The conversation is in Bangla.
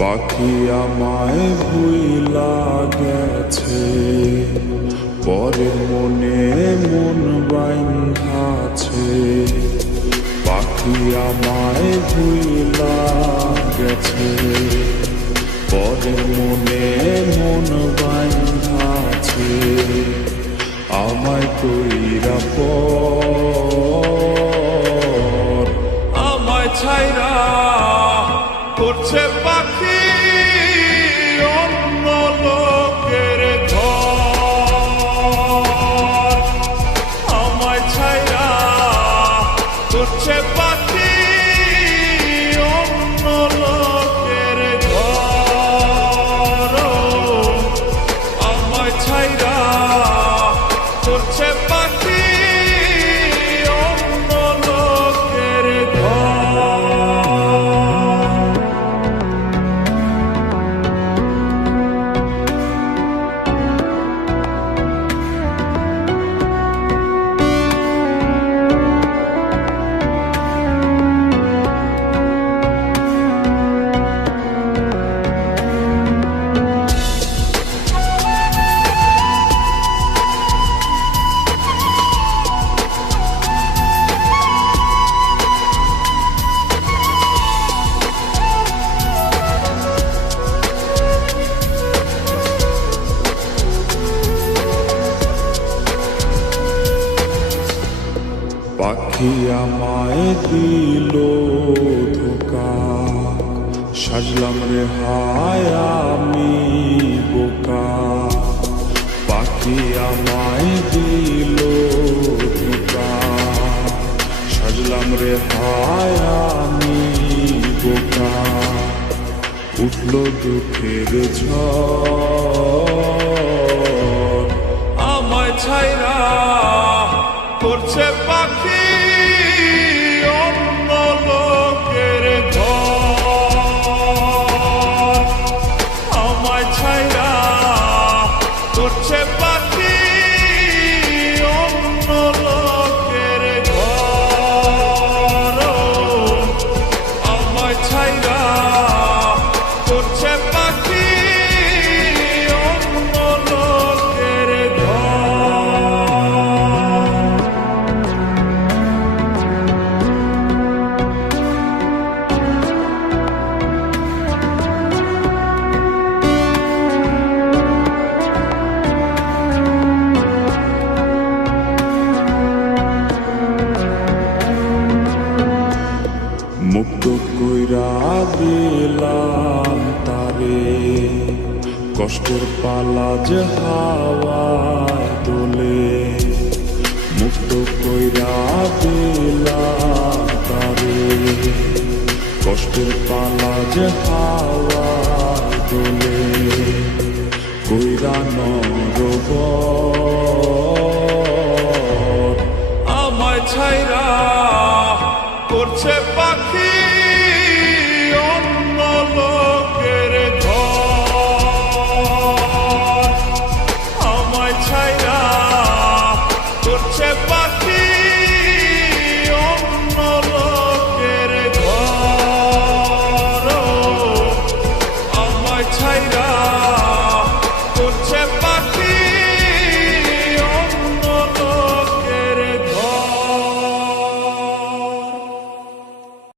পাখি আমায় ভুইলা গেছে, পরের মনে মন বাইন্ধাছে। পাখি আমায় ভুইলা গেছে, পরের মনে মন বাইন্ধাছে। আমায় কইরা পর আমায় ছাইরা করছে পাখি অন্য লোকের ঘর। আমায় ছাইরা করছে পাখি অন্য লোকের ঘর। আমায় ছাইরা করছে পাখি অন্য লোকের ঘর। পাখি আমায় দিল ধোকা, সাজলাম রে হায় আমি বোকা। পাখি আমায় দিল ধোকা, সাজলাম রে হায় আমি বোকা। উঠল দুঃখের ঝড়, আমায় ছাইরা করছে পাখি অন্য লোকের ঘর। আমায় ছাইরা করছে পাখি অন্য লোকের ঘর। আমায় ছাইরা করছে পাখি অন্য লোকের ঘর। মুক্ত কইরা দিলাম তারে, কষ্টের পালা যে হাওয়ায় দোলে। মুক্ত কইরা দিলাম তারে, কষ্টের পালা যে হাওয়ায় দোলে। কইরা নরবর